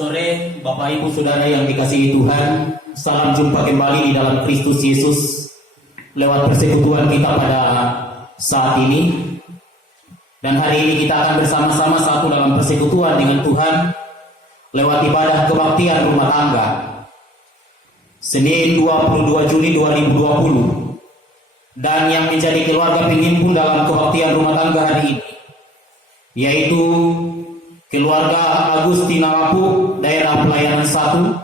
sore, Bapak Ibu Saudara yang dikasihi Tuhan. Salam jumpa kembali di dalam Kristus Yesus lewat persekutuan kita pada saat ini. Dan hari ini kita akan bersama-sama satu dalam persekutuan dengan Tuhan lewat ibadah kebaktian rumah tangga. Senin 22 Juli 2020. Dan yang menjadi keluarga penghimpun dalam kebaktian rumah tangga hari ini yaitu keluarga Agustina Lapu, daerah pelayanan 1,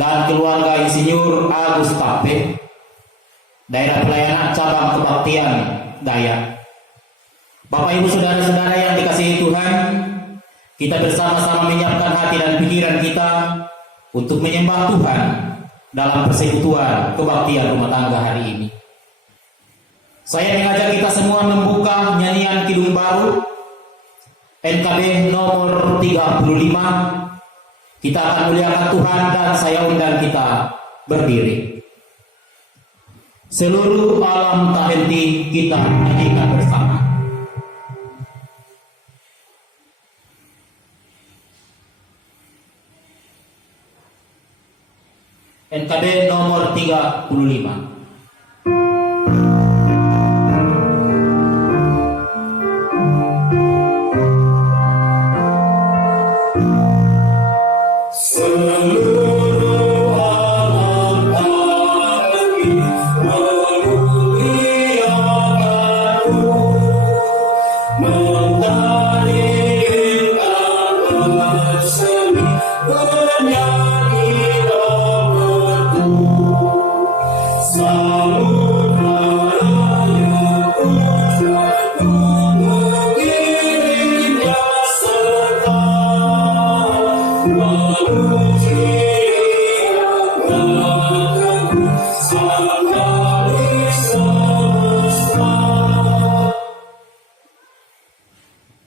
dan keluarga Insinyur Agus Tape, daerah pelayanan cabang kebaktian Dayak. Bapak Ibu Saudara-saudara yang dikasihi Tuhan, kita bersama-sama menyiapkan hati dan pikiran kita untuk menyembah Tuhan dalam persekutuan kebaktian rumah tangga hari ini. Saya mengajak kita semua membuka nyanyian Kidung Baru NKB nomor 35. Kita akan muliakan Tuhan dan saya undang kita berdiri. Seluruh alam tak henti kita nyanyikan bersama. NKB nomor 35.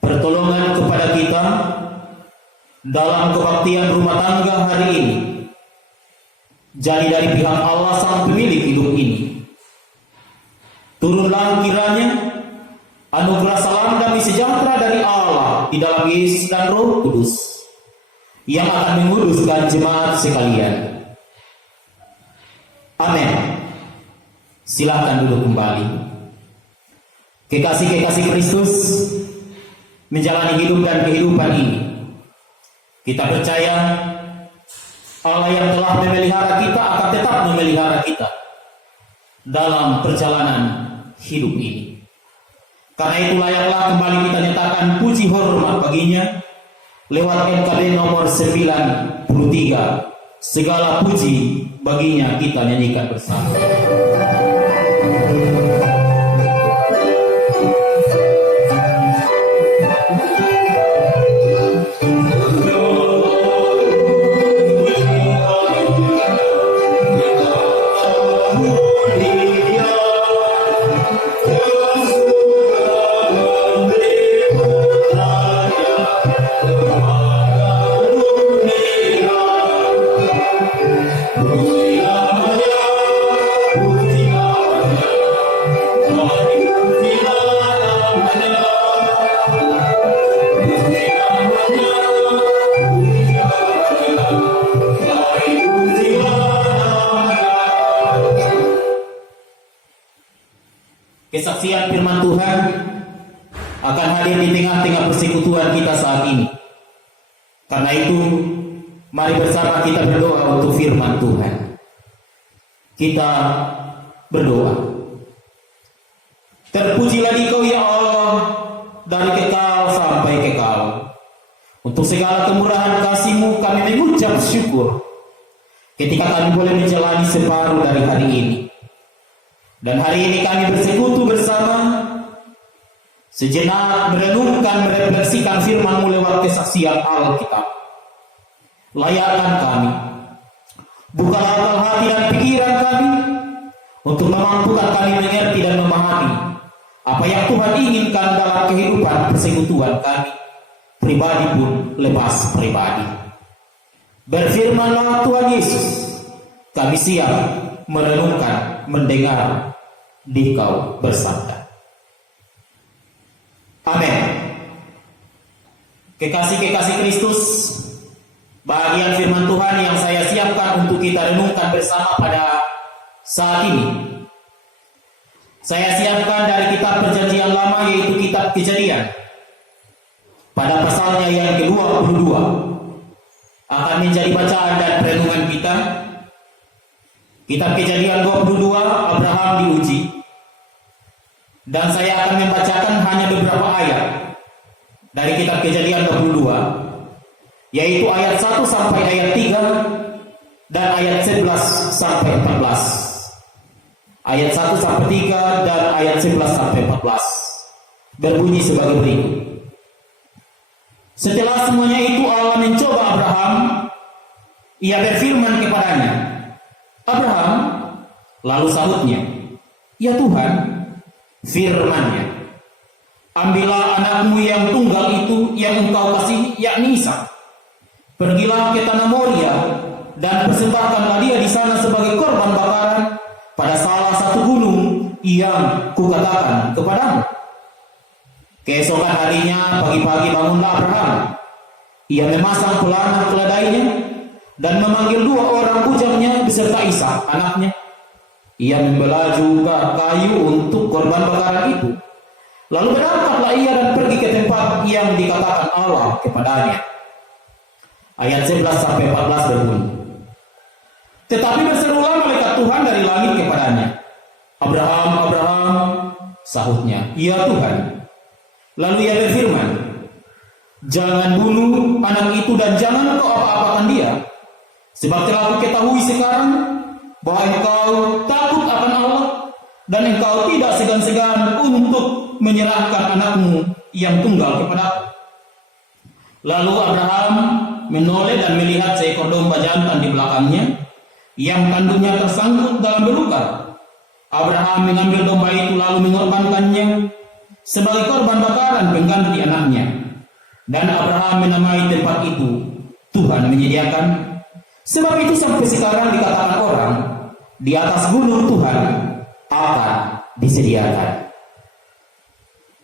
Pertolongan kepada kita dalam kebaktian rumah tangga hari ini jadi dari pihak Allah Sang Pemilik hidup ini. Turunlah kiranya anugerah salam damai sejahtera dari Allah di dalam Yesus dan Roh Kudus yang akan menguduskan jemaat sekalian. Amin. Silakan duduk kembali. Kekasih-kekasih Kristus menjalani hidup dan kehidupan ini, kita percaya Allah yang telah memelihara kita akan tetap memelihara kita dalam perjalanan hidup ini. Karena itu layaklah kembali kita nyatakan puji hormat baginya lewat NKB nomor 93. Segala puji baginya kita nyanyikan bersama. Kesaksian firman Tuhan akan hadir di tengah-tengah persekutuan kita saat ini. Karena itu, mari bersama kita berdoa untuk firman Tuhan. Kita berdoa. Terpujilah Dikau ya Allah dari kekal sampai kekal. Untuk segala kemurahan kasih-Mu kami mengucap syukur ketika kami boleh menjalani separuh dari hari ini. Dan hari ini kami bersekutu bersama, sejenak merenungkan, merefleksikan firman-Mu lewat kesaksian Alkitab. Layakkan kami, bukalah akal hati dan pikiran kami, untuk memampukan kami mengerti dan memahami apa yang Tuhan inginkan dalam kehidupan persekutuan kami, pribadi pun lepas pribadi. Berfirmanlah Tuhan Yesus, kami siap merenungkan, mendengar Dikau bersabda. Amin. Kekasih-kekasih Kristus, bagian firman Tuhan yang saya siapkan untuk kita renungkan bersama pada saat ini. Saya siapkan dari kitab Perjanjian Lama, yaitu kitab Kejadian. Pada pasalnya yang ke-22 akan menjadi bacaan dan renungan kita. Kitab Kejadian 22, Abraham diuji. Dan saya akan membacakan hanya beberapa ayat dari kitab Kejadian 22, yaitu ayat 1 sampai ayat 3 dan ayat 11 sampai 14. Ayat 1 sampai 3 dan ayat 11 sampai 14 berbunyi sebagai berikut. Setelah semuanya itu Allah mencoba Abraham. Ia berfirman kepadanya, "Abraham." Lalu sahutnya, "Ya Tuhan." Firman-Nya, "Ambillah anakmu yang tunggal itu yang engkau kasihi, yakni Ishak. Pergilah ke tanah Moria dan persembahkanlah dia di sana sebagai korban bakaran pada salah satu gunung yang kukatakan kepadamu." Keesokan harinya pagi-pagi bangunlah Abraham. Ia memasang pelana keledainya dan memanggil 2 orang bujangnya beserta Ishak anaknya. Ia membelah juga kayu untuk korban bakaran itu. Lalu berangkatlah ia dan pergi ke tempat yang dikatakan Allah kepadanya. Ayat 11 sampai 14 berbunyi, "Tetapi berserulah malaikat Tuhan dari langit kepadanya, 'Abraham, Abraham.' Sahutnya, 'Ya Tuhan.' Lalu ia berfirman, 'Jangan bunuh anak itu dan jangan kau apa-apakan dia. Sebab telah aku ketahui sekarang bahwa engkau takut akan Allah dan engkau tidak segan-segan untuk menyerahkan anakmu yang tunggal kepadaku.' Lalu Abraham menoleh dan melihat seekor domba jantan di belakangnya yang tanduknya tersangkut dalam belukar. Abraham mengambil domba itu lalu mengorbankannya sebagai korban bakaran pengganti anaknya. Dan Abraham menamai tempat itu Tuhan menyediakan. Sebab itu sampai sekarang dikatakan orang, di atas gunung Tuhan akan disediakan.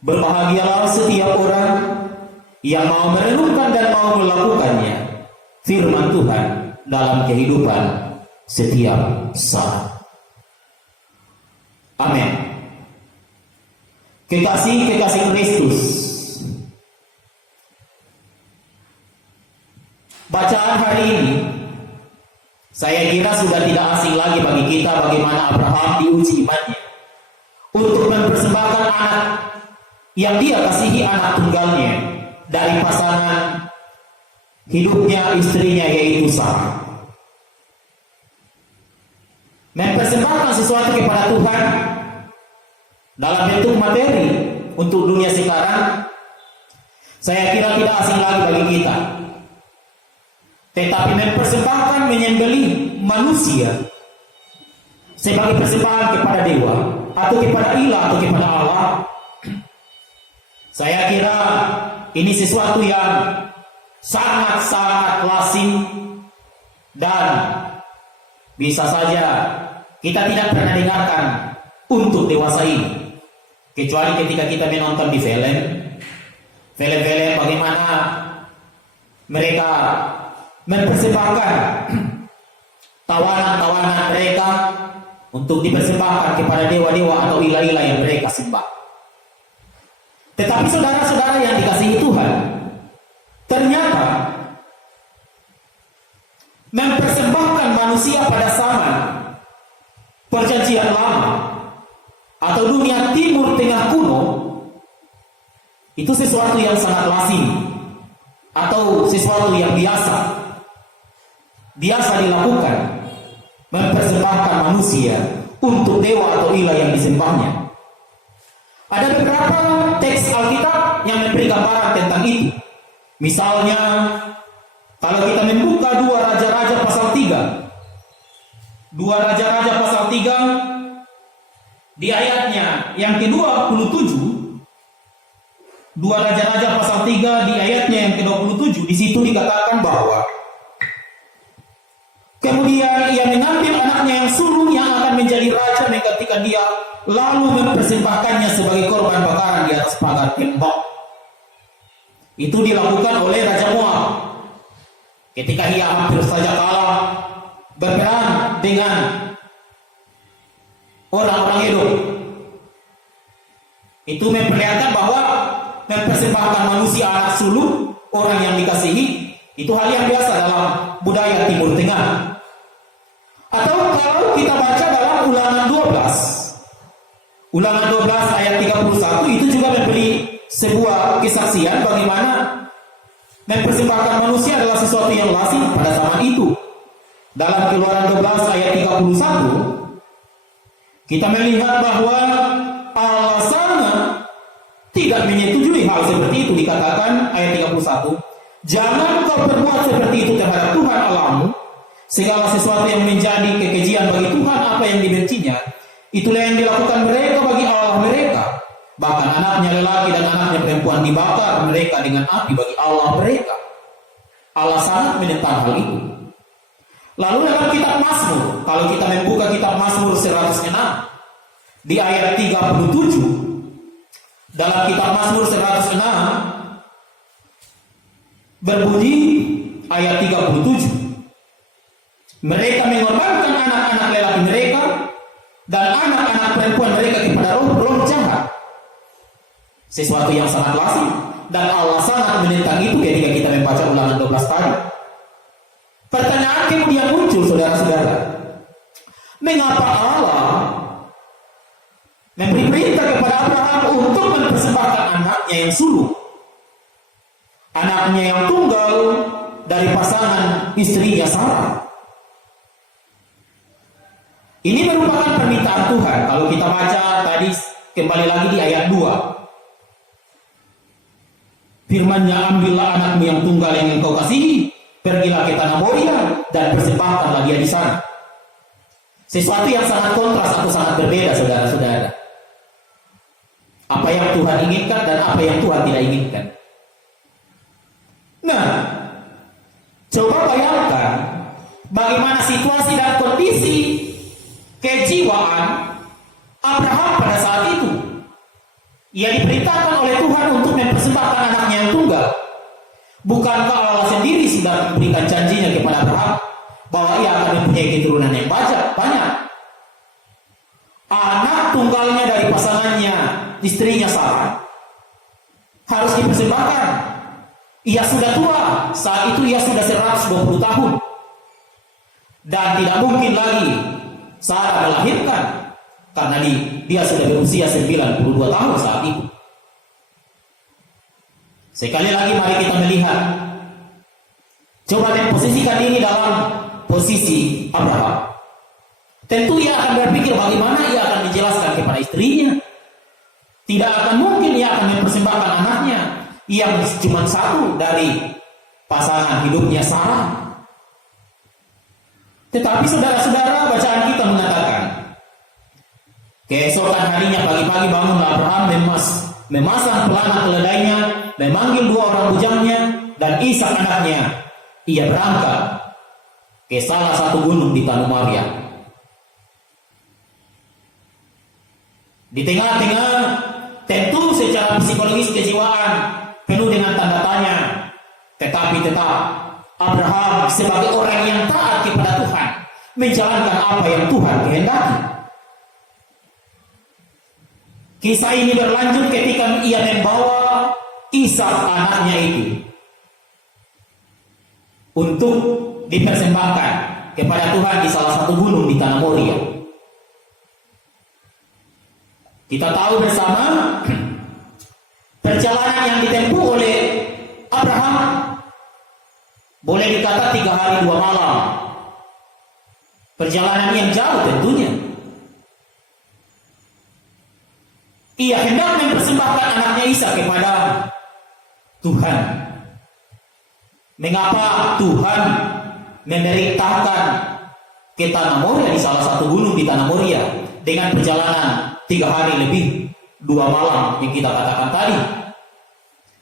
Berbahagialah setiap orang yang mau merenungkan dan mau melakukannya firman Tuhan dalam kehidupan setiap saat. Amin. Kekasih-kekasih Kristus, bacaan hari ini saya kira sudah tidak asing lagi bagi kita bagaimana Abraham diuji imannya untuk mempersembahkan anak yang dia kasihi, anak tunggalnya dari pasangan hidupnya, istrinya, yaitu Sarah. Mempersembahkan sesuatu kepada Tuhan dalam bentuk materi untuk dunia sekarang, saya kira tidak asing lagi bagi kita. Tetapi mempersembahkan, menyembelih manusia sebagai persembahan kepada dewa atau kepada ilah atau kepada Allah, saya kira ini sesuatu yang sangat-sangat lazim dan bisa saja kita tidak pernah dengarkan untuk dewasa ini. Kecuali ketika kita menonton di film-film bagaimana mereka mempersembahkan tawanan-tawanan mereka untuk dipersembahkan kepada dewa-dewa atau ilah-ilah yang mereka sembah. Tetapi saudara-saudara yang dikasihi Tuhan, ternyata mempersembahkan manusia pada zaman Perjanjian Lama atau dunia Timur Tengah kuno itu sesuatu yang sangat lazim atau sesuatu yang biasa dilakukan, mempersembahkan manusia untuk dewa atau ilah yang disembahnya. Ada beberapa teks Alkitab yang memberi gambaran tentang itu. Misalnya kalau kita membuka 2 Raja-Raja pasal 3, 2 Raja-Raja pasal 3 di ayatnya yang ke-27, 2 Raja-Raja pasal 3 di ayatnya yang ke-27, di situ dikatakan bahwa kemudian ia mengambil anaknya yang sulung yang akan menjadi raja menggantikan dia, lalu mempersembahkannya sebagai korban bakaran di atas pagar tembok. Itu dilakukan oleh Raja Moab. ketika ia hampir saja kalah berperang dengan orang-orang Edom. Itu memperlihatkan bahwa mempersembahkan manusia anak sulung, orang yang dikasihi, itu hal yang biasa dalam budaya Timur Tengah. Atau kalau kita baca dalam Ulangan 12 ayat 31, itu juga memberi sebuah kesaksian bagaimana mempersembahkan manusia adalah sesuatu yang lazim pada zaman itu. Dalam Keluaran 12 ayat 31, kita melihat bahwa Allah sangat tidak menyetujui hal seperti itu. Dikatakan ayat 31, jangan kau berbuat seperti itu terhadap Tuhan Allahmu. Segala sesuatu yang menjadi kekejian bagi Tuhan, apa yang dibencinya, itulah yang dilakukan mereka bagi Allah mereka. Bahkan anaknya lelaki dan anaknya perempuan dibakar mereka dengan api bagi Allah mereka. Allah sangat menentang hal itu. Lalu dalam kitab Mazmur, kalau kita membuka kitab Mazmur 106 di ayat 37, dalam kitab Mazmur 106 berbunyi ayat 37, mereka mengorbankan anak-anak lelaki mereka dan anak-anak perempuan mereka kepada roh-roh jahat. Sesuatu yang sangat lazim, dan Allah sangat menentang itu ketika kita membaca Ulangan 12 tadi. Pertanyaan kemudian muncul, saudara-saudara, mengapa Allah memberi perintah kepada Abraham untuk mempersembahkan anaknya yang sulung, anaknya yang tunggal dari pasangan istrinya Sarah? Ini merupakan permintaan Tuhan. Kalau kita baca tadi kembali lagi di ayat 2, firman-Nya, ambillah anakmu yang tunggal yang engkau kasihi, pergilah ke tanah Moria dan persembahkanlah dia di sana. Sesuatu yang sangat kontras atau sangat berbeda, saudara-saudara. Apa yang Tuhan inginkan dan apa yang Tuhan tidak inginkan. Nah, coba bayangkan bagaimana situasi dan kondisi kejiwaan Abraham pada saat itu. Ia diperintahkan oleh Tuhan untuk mempersembahkan anaknya yang tunggal. Bukankah Allah sendiri sudah memberikan janjinya kepada Abraham bahwa ia akan mempunyai keturunan yang banyak? Anak tunggalnya dari pasangannya, istrinya Sarah, harus dipersembahkan. Ia sudah tua, saat itu ia sudah 120 tahun. Dan tidak mungkin lagi Sarah melahirkan, karena dia sudah berusia 92 tahun saat itu. Sekali lagi mari kita melihat, coba memposisikan ini dalam posisi Abraham. Tentu ia akan berpikir bagaimana ia akan menjelaskan kepada istrinya. Tidak akan mungkin ia akan mempersembahkan anaknya yang cuma satu dari pasangan hidupnya Sarah. Tetapi saudara-saudara, bacaan kita mengatakan, keesokan harinya pagi-pagi bangunlah Abraham, memasang pelana keledainya, memanggil 2 orang bujangnya dan Ishak anaknya. Ia berangkat ke salah satu gunung di Tanah Moria. Di tengah-tengah, tentu secara psikologis kejiwaan penuh dengan tanda tanya, tetapi tetap Abraham sebagai orang yang taat kepada Tuhan menjalankan apa yang Tuhan kehendaki. Kisah ini berlanjut ketika ia membawa Ishak anaknya itu untuk dipersembahkan kepada Tuhan di salah satu gunung di Tanah Moria. Kita tahu bersama perjalanan yang ditempuh oleh Abraham boleh dikata 3 hari 2 malam. Perjalanan yang jauh tentunya. Ia hendak mempersembahkan anaknya Ishak kepada Tuhan. Mengapa Tuhan memerintahkan ke Tanah Moria, di salah satu gunung di Tanah Moria, dengan perjalanan 3 hari lebih 2 malam yang kita katakan tadi?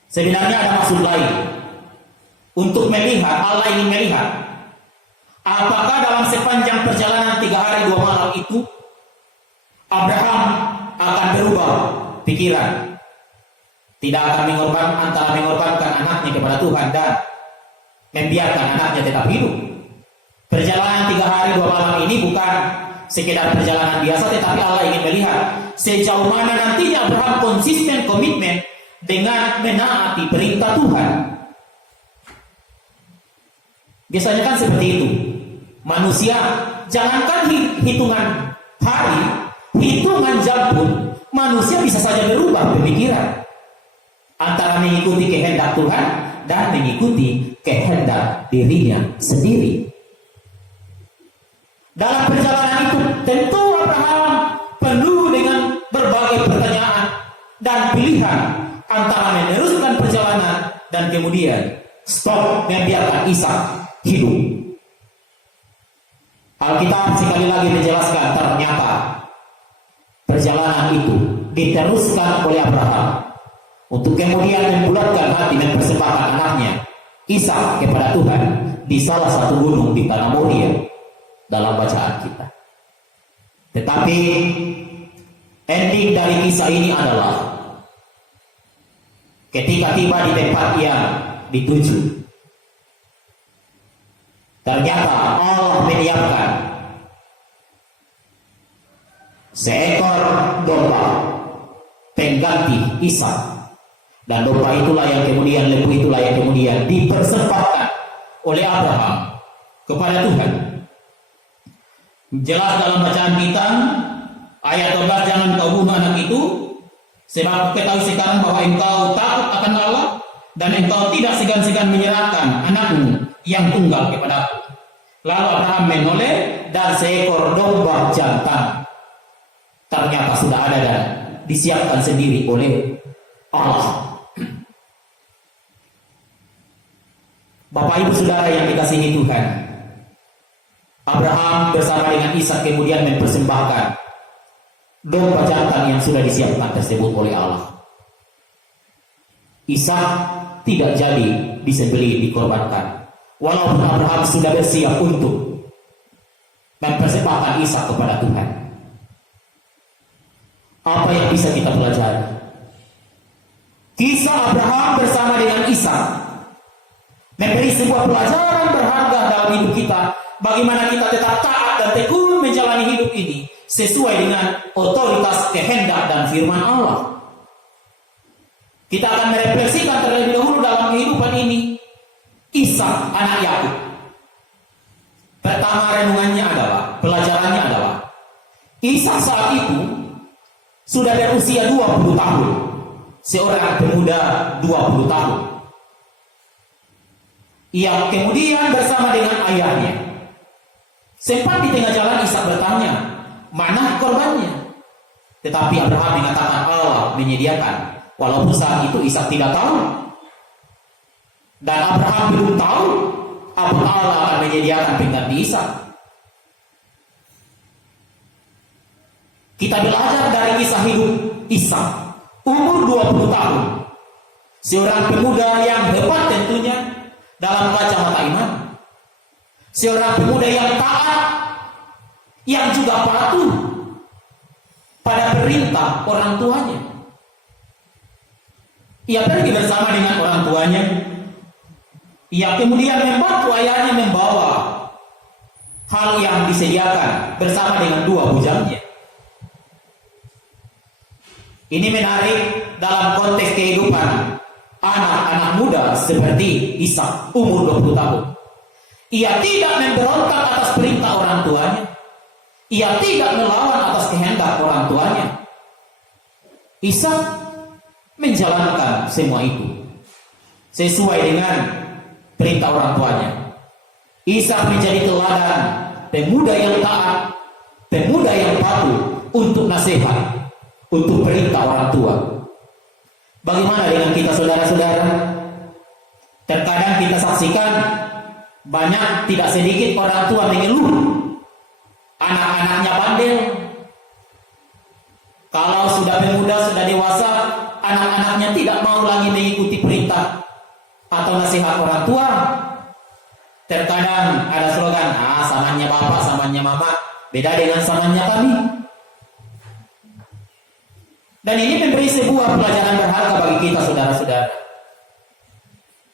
Sebenarnya ada maksud lain. Untuk melihat, Allah ingin melihat apakah dalam sepanjang perjalanan 3 hari 2 malam itu Abraham akan berubah pikiran, tidak akan mengorbankan anaknya kepada Tuhan, dan membiarkan anaknya tetap hidup. Perjalanan 3 hari 2 malam ini bukan sekedar perjalanan biasa, tetapi Allah ingin melihat sejauh mana nantinya Abraham konsisten komitmen dengan menaati perintah Tuhan. Biasanya kan seperti itu. Manusia, jangankan hitungan hari, hitungan jam pun, manusia bisa saja berubah pemikiran antara mengikuti kehendak Tuhan dan mengikuti kehendak dirinya sendiri. Dalam perjalanan itu tentu Abraham penuh dengan berbagai pertanyaan dan pilihan antara meneruskan perjalanan dan kemudian stop, membiarkan Ishak hidup. Alkitab sekali lagi menjelaskan ternyata perjalanan itu diteruskan oleh Abraham untuk kemudian membulatkan hati dan mempersembahkan anaknya Ishak kepada Tuhan di salah satu gunung di tanah Moria dalam bacaan kita. Tetapi ending dari kisah ini adalah ketika tiba di tempat yang dituju, ternyata Allah menyiapkan seekor domba pengganti Ishak, dan domba itulah yang kemudian, lembu itulah yang kemudian dipersembahkan oleh Abraham kepada Tuhan. Jelas dalam bacaan kita ayat 12, jangan kau bunuh anak itu, sebab ketahui sekarang bahwa engkau takut akan Allah dan engkau tidak segan-segan menyerahkan anakmu yang tunggal kepadaku. Lalu Abraham menoleh dan seekor domba jantan ternyata sudah ada dan disiapkan sendiri oleh Allah. Bapak Ibu Saudara yang dikasihi Tuhan, Abraham bersama dengan Ishak kemudian mempersembahkan domba jantan yang sudah disiapkan tersebut oleh Allah. Ishak tidak jadi disembelih, dikorbankan, walaupun Abraham sudah bersiap untuk mempersembahkan Ishak kepada Tuhan. Apa yang bisa kita pelajari? Kisah Abraham bersama dengan Ishak memberi sebuah pelajaran berharga dalam hidup kita, bagaimana kita tetap taat dan tekun menjalani hidup ini sesuai dengan otoritas, kehendak dan firman Allah. Kita akan merefleksikan terlebih dahulu dalam kehidupan ini Ishak anak Yakub. Pertama renungannya adalah, pelajarannya adalah Ishak saat itu sudah berusia 20 tahun. Seorang pemuda 20 tahun. Ia kemudian bersama dengan ayahnya. Sempat di tengah jalan Ishak bertanya, mana korbannya? Tetapi Abraham mengatakan Allah menyediakan. Walaupun saat itu Ishak tidak tahu. Dan Abraham belum tahu apakah Allah akan menyediakan pengganti Ishak. Kita belajar dari kisah hidup Ishak, umur 20 tahun. Seorang pemuda yang hebat tentunya dalam kacamata iman. Seorang pemuda yang taat, yang juga patuh pada perintah orang tuanya. Ia pergi bersama dengan orang tuanya. Ia kemudian membantu ayahnya membawa hal yang disediakan bersama dengan 2 bujangnya. Ini menarik dalam konteks kehidupan anak-anak muda seperti Ishak, umur 20 tahun. Ia tidak memberontak atas perintah orang tuanya. Ia tidak melawan atas kehendak orang tuanya. Ishak menjalankan semua itu sesuai dengan perintah orang tuanya. Ishak menjadi teladan pemuda yang taat, pemuda yang patuh untuk nasihat, untuk perintah orang tua. Bagaimana dengan kita saudara-saudara? Terkadang kita saksikan banyak, tidak sedikit orang tua mengeluh anak-anaknya bandel. Kalau sudah pemuda, sudah dewasa, anak-anaknya tidak mau lagi mengikuti perintah atau nasihat orang tua. Terkadang ada slogan, samannya bapak, samannya mama, beda dengan samannya kami. Dan ini memberi sebuah pelajaran berharga bagi kita saudara-saudara.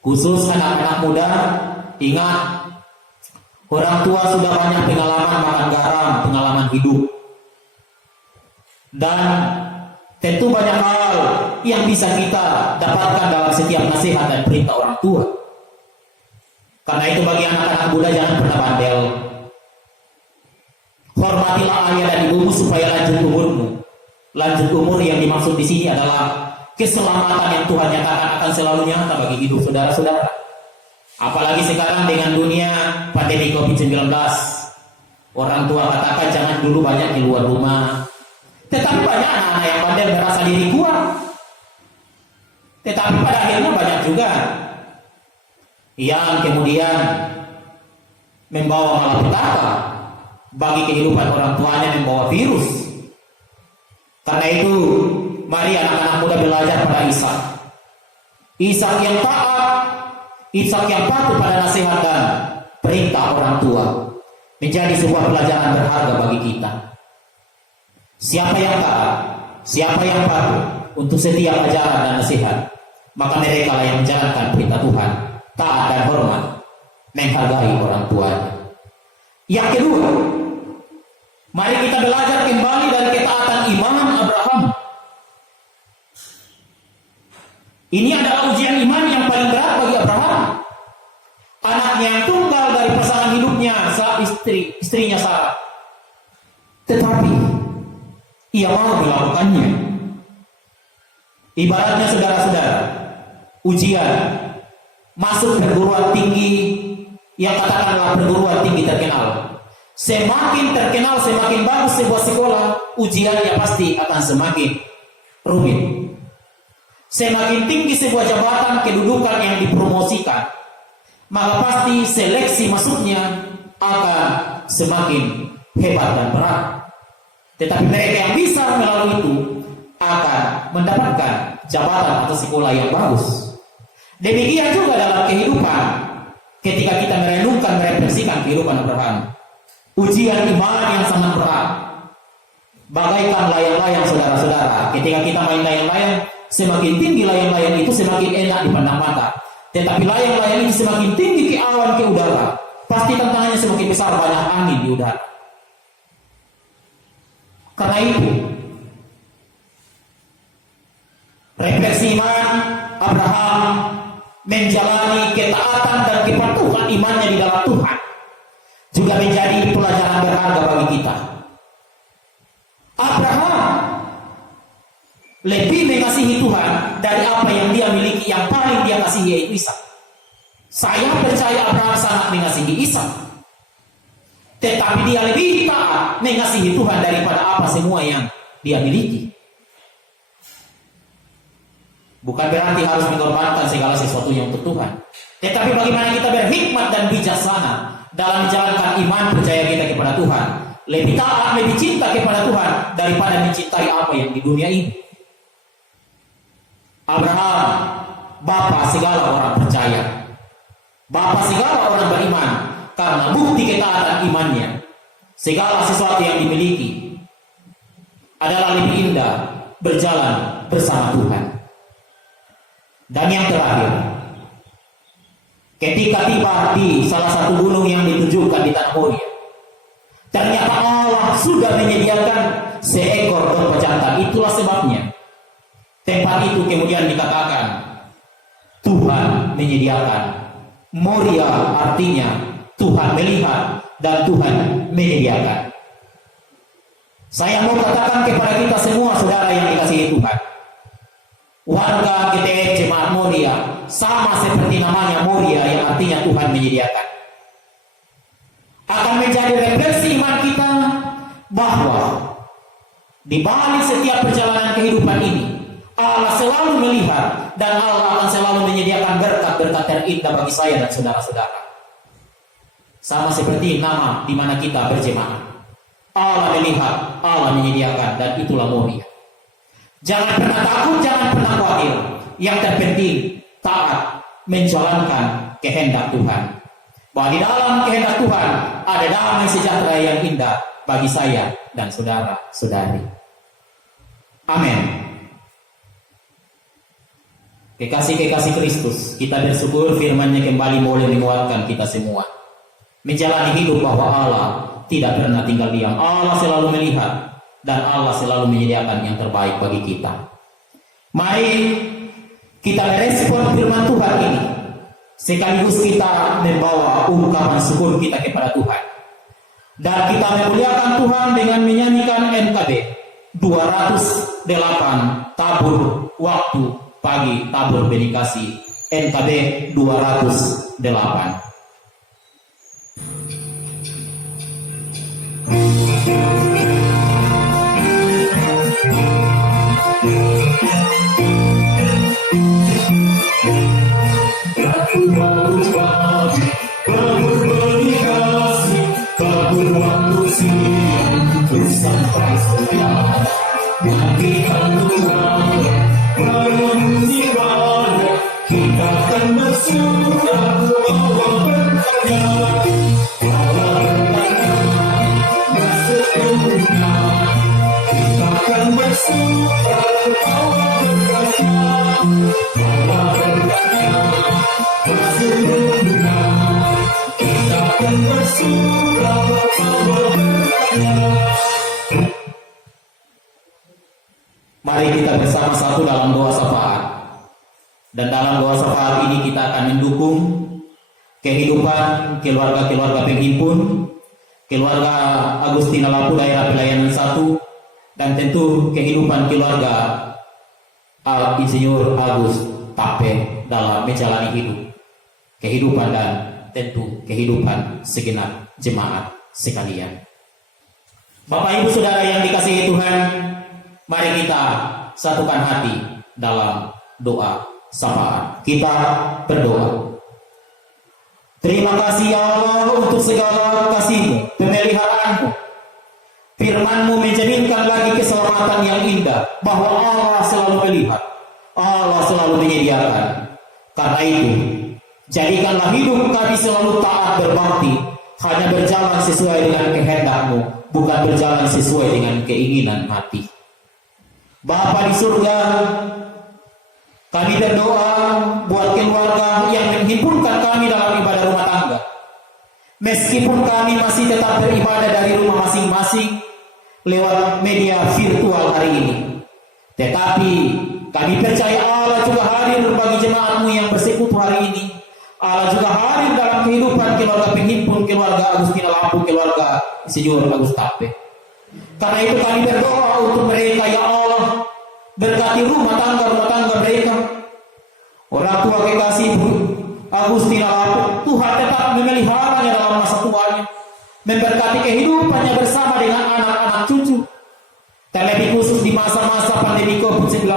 Khusus anak-anak muda Ingat, orang tua sudah banyak pengalaman makan garam, pengalaman hidup. Dan tentu banyak hal yang bisa kita dapatkan dalam setiap nasihat dan perintah orang tua. Karena itu bagi anak-anak muda jangan pernah bandel. Hormatilah ayah dan ibumu supaya lanjut umurmu. Lanjut umur yang dimaksud di sini adalah keselamatan yang Tuhan nyatakan akan selalu nyata bagi hidup saudara-saudara. Apalagi sekarang dengan dunia pandemi COVID-19. Orang tua katakan jangan dulu banyak di luar rumah. Tetapi banyak anak-anak yang bandel merasa diri kuat. Tetapi pada akhirnya banyak juga yang kemudian membawa malapetaka bagi kehidupan orang tuanya, membawa virus. Karena itu mari anak-anak muda belajar pada Ishak. Ishak yang taat, Ishak yang patuh pada nasihat dan perintah orang tua menjadi sebuah pelajaran berharga bagi kita. Siapa yang taat, siapa yang patuh untuk setiap ajaran dan nasihat, maka mereka lah yang menjalankan perintah Tuhan, taat dan hormat, menghargai orang tuanya. Yang kedua, mari kita belajar kembali dari ketaatan iman Abraham. Ini adalah ujian iman yang paling berat bagi Abraham. Anaknya yang tunggal dari pasangan hidupnya saat istrinya Sarah. Tetapi ia mau melakukannya. Ibaratnya saudara-saudara, ujian masuk perguruan tinggi yang katakanlah perguruan tinggi terkenal. Semakin terkenal, semakin bagus sebuah sekolah, ujiannya pasti akan semakin rumit. Semakin tinggi sebuah jabatan kedudukan yang dipromosikan, maka pasti seleksi masuknya akan semakin hebat dan berat. Tetapi mereka yang bisa melalui itu akan mendapatkan jabatan atau sekolah yang bagus. Demikian juga dalam kehidupan, ketika kita merenungkan, merefleksikan kehidupan Abraham. Ujian iman yang sangat berat. Bagaikan layang-layang saudara-saudara. Ketika kita main layang-layang, semakin tinggi layang-layang itu semakin enak dipandang mata. Tetapi layang-layang itu semakin tinggi ke awan, ke udara, pasti tantangannya semakin besar, banyak angin di udara. Karena itu, refleksi iman Abraham menjalani ketaatan dan kepatuhan imannya di dalam Tuhan juga menjadi pelajaran berharga bagi kita. Abraham lebih mengasihi Tuhan dari apa yang dia miliki, yang paling dia kasihi yaitu Ishak. Saya percaya Abraham sangat mengasihi Ishak, tetapi dia lebih taat mengasihi Tuhan daripada apa semua yang dia miliki. Bukan berarti harus mengorbankan segala sesuatunya untuk Tuhan, tetapi bagaimana kita berhikmat dan bijaksana dalam menjalankan iman percaya kita kepada Tuhan, lebih taat, lebih cinta kepada Tuhan daripada mencintai apa yang di dunia ini. Abraham, bapa segala orang percaya, bapa segala orang beriman, karena bukti ketaatan imannya, segala sesuatu yang dimiliki adalah lebih indah berjalan bersama Tuhan. Dan yang terakhir, ketika tiba di salah satu gunung yang ditunjukkan di tanah Moria, ternyata Allah sudah menyediakan seekor domba jantan. Itulah sebabnya tempat itu kemudian dikatakan Tuhan menyediakan. Moria artinya Tuhan melihat dan Tuhan menyediakan. Saya mau katakan kepada kita semua saudara yang dikasihi Tuhan, warga GTF Jemaat Moria sama seperti namanya Moria yang artinya Tuhan menyediakan. Akan menjadi refleksi iman kita bahwa di balik setiap perjalanan kehidupan ini Allah selalu melihat dan Allah akan selalu menyediakan berkat-berkat terindah bagi saya dan saudara-saudara. Sama seperti nama di mana kita berjemaah. Allah melihat, Allah menyediakan, dan itulah Moria. Jangan pernah takut, jangan pernah khawatir. Yang terpenting taat menjalankan kehendak Tuhan. Bahwa di dalam kehendak Tuhan ada damai sejahtera yang indah bagi saya dan saudara-saudari. Amin. Kekasih-kekasih Kristus, kita bersyukur firman-Nya kembali boleh menguatkan kita semua. Menjalani hidup bahwa Allah tidak pernah tinggal diam. Allah selalu melihat dan Allah selalu menyediakan yang terbaik bagi kita. Mari kita merespon firman Tuhan ini. Sekaligus kita membawa ungkapan syukur kita kepada Tuhan. Dan kita memuliakan Tuhan dengan menyanyikan NKB 208 tabur waktu pagi tabur benih kasih, NKB 208. Sampai sekarang nantikan Tuhan memenuhi ibadah, kita akan bersyukur bahwa berkatnya bersyukurnya, kita akan bersyukur bahwa berkatnya bersyukurnya, kita akan bersyukur bahwa berkatnya. Mari kita bersama-sama dalam doa syafaat. Dan dalam doa syafaat ini kita akan mendukung kehidupan keluarga-keluarga penghimpun, keluarga Agustina Lapu daerah pelayanan 1, dan tentu kehidupan keluarga Insinyur Agus Tape dalam menjalani hidup, kehidupan dan tentu kehidupan segenap jemaat sekalian. Bapak Ibu Saudara yang dikasihi Tuhan, mari kita satukan hati dalam doa syafaat. Kita berdoa. Terima kasih ya Allah untuk segala kasih-Mu, pemeliharaanmu. Firman-Mu menjaminkan lagi keselamatan yang indah, bahwa Allah selalu melihat, Allah selalu menyediakan. Karena itu, jadikanlah hidup kami selalu taat berbakti, hanya berjalan sesuai dengan kehendak-Mu, bukan berjalan sesuai dengan keinginan hati. Bapa di surga, kami berdoa buat keluarga yang menghimpunkan kami dalam ibadah rumah tangga. Meskipun kami masih tetap beribadah dari rumah masing-masing lewat media virtual hari ini, tetapi kami percaya Allah juga hadir bagi jemaat-Mu yang bersekutu hari ini. Allah juga hadir dalam kehidupan keluarga penghimpun, keluarga Agustina Lapu, keluarga Insinyur Agus Tape. Karena itu kami berdoa untuk mereka ya Allah, berkati rumah tangga mereka. Orang tua kekasih Agustina Lapu, Tuhan tetap memeliharanya dalam masa tuanya, memberkati kehidupannya bersama dengan anak-anak cucu. Terlebih khusus di masa-masa pandemi COVID-19,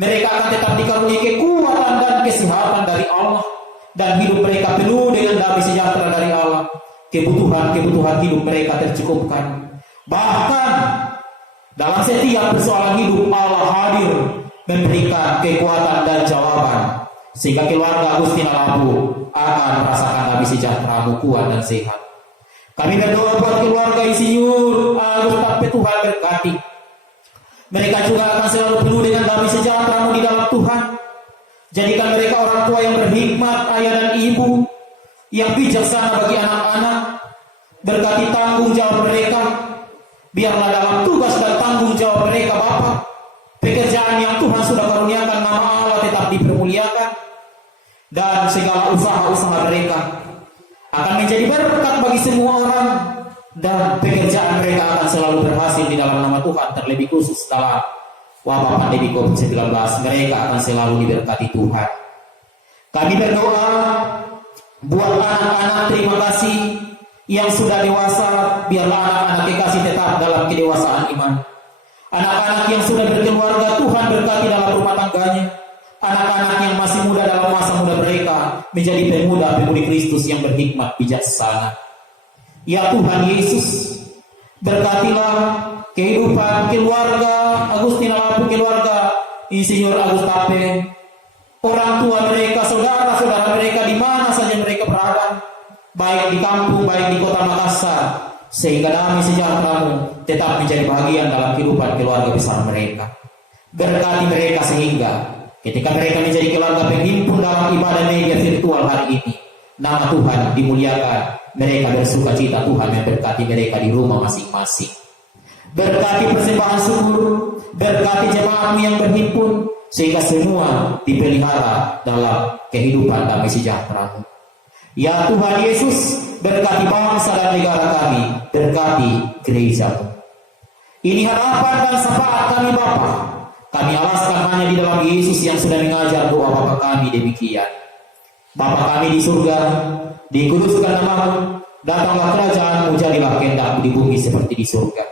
mereka akan tetap dikaruniai kekuatan dan kesehatan dari Allah, dan hidup mereka penuh dengan damai sejahtera dari Allah. Kebutuhan hidup mereka tercukupkan. Bahkan dalam setiap persoalan hidup Allah hadir memberikan kekuatan dan jawaban, sehingga keluarga Agustina Lapu akan merasakan damai sejahtera, kuat dan sehat. Kami berdoa buat keluarga Insinyur Agus Tape, Tuhan berkati. Mereka juga akan selalu penuh dengan damai sejahtera di dalam Tuhan. Jadikan mereka orang tua yang berhikmat, ayah dan ibu yang bijaksana bagi anak-anak. Berkati tanggung jawab mereka. Biarlah dalam tugas dan tanggung jawab mereka Bapa, pekerjaan yang Tuhan sudah karuniakan nama Allah tetap dipermuliakan, dan segala usaha-usaha mereka akan menjadi berkat bagi semua orang, dan pekerjaan mereka akan selalu berhasil di dalam nama Tuhan. Terlebih khusus setelah wabah pandemi COVID-19, mereka akan selalu diberkati Tuhan. Kami berdoa buat anak-anak, terima kasih yang sudah dewasa, biarlah anak-anak kekasih tetap dalam kedewasaan iman. Anak-anak yang sudah berkeluarga, Tuhan berkati dalam rumah tangganya. Anak-anak yang masih muda dalam masa muda mereka menjadi pemuda-pemudi Kristus yang berhikmat bijaksana. Ya Tuhan Yesus, berkatilah kehidupan keluarga Agustina Lapu, keluarga Insinyur Agus Tape, orang tua mereka, saudara-saudara mereka di mana saja mereka berada, baik di kampung, baik di kota Makassar, sehingga damai sejahtera-Mu tetap menjadi bagian dalam kehidupan keluarga besar mereka. Berkati mereka sehingga Ketika mereka menjadi keluarga penghimpun dalam ibadah media virtual hari ini, nama Tuhan dimuliakan. Mereka bersuka cita, Tuhan memberkati mereka di rumah masing-masing. Berkati persembahan syukur, berkati jemaatmu yang berhimpun, sehingga semua dipelihara dalam kehidupan damai sejahtera. Ya Tuhan Yesus, berkati bangsa dan negara kami, berkati gereja-Mu. Ini harapan dan syafaat kami Bapa. Kami alaskan hanya di dalam Yesus yang sudah mengajar doa Bapa kami demikian. Bapa kami di surga, dikuduskan nama-Mu, datanglah kerajaan-Mu, jadilah kehendak-Mu di bumi seperti di surga.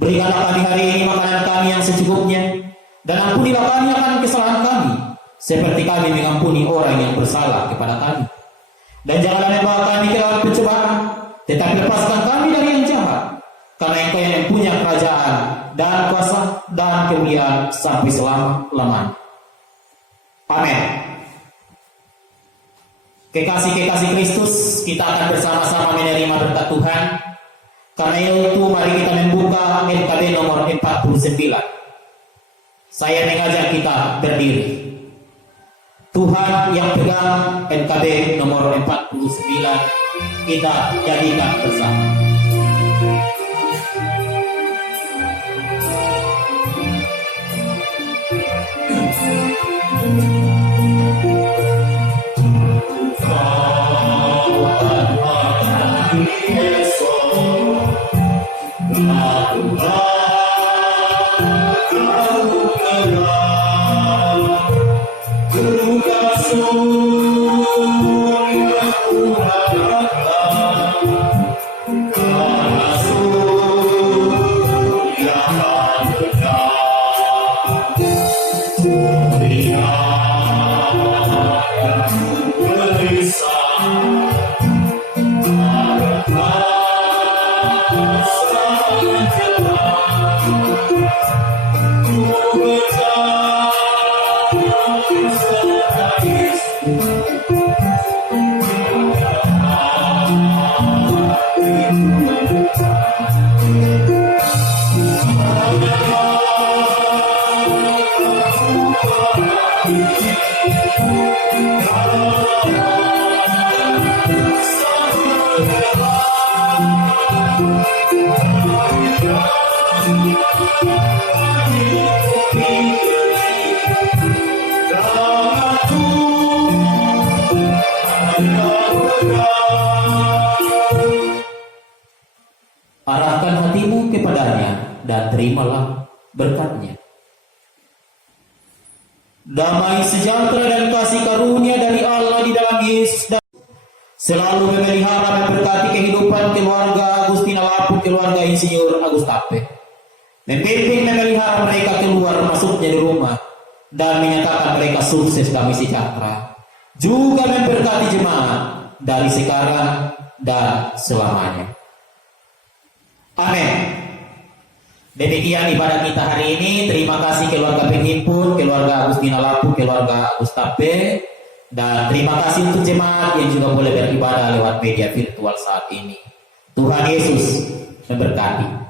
Berikanlah kami hari ini makanan kami yang secukupnya, dan ampunilah kami akan kesalahan kami, seperti kami mengampuni orang yang bersalah kepada kami. Dan janganlah membawa kami ke dalam pencobaan, tetapi lepaskan kami dari yang jahat, karena Engkau yang punya kerajaan dan kuasa dan kemuliaan sampai selama-lamanya. Amin. Kekasih-kekasih Kristus, kita akan bersama-sama menerima berkat Tuhan. Karena itu mari kita membuka NKB nomor 49. Saya mengajak kita berdiri. Tuhan yang pegang NKB nomor 49, kita jadikan bersama. Arahkan hatimu kepadanya dan terimalah berkatnya. Damai sejahtera dan kasih karunia dari Allah di dalam Yesus dan selalu memelihara memberkati kehidupan keluarga Agustina Lapu, keluarga Insinyur Agus Tape. Membimbing memelihara mereka keluar masuknya di rumah dan menyatakan mereka sukses damai sejahtera. Juga memberkati jemaat dari sekarang dan selamanya. Amin. Demikian ibadah kita hari ini. Terima kasih keluarga penghimpun, keluarga Agustina Lapu, keluarga Agus Tape, dan terima kasih untuk jemaat yang juga boleh beribadah lewat media virtual saat ini. Tuhan Yesus memberkati.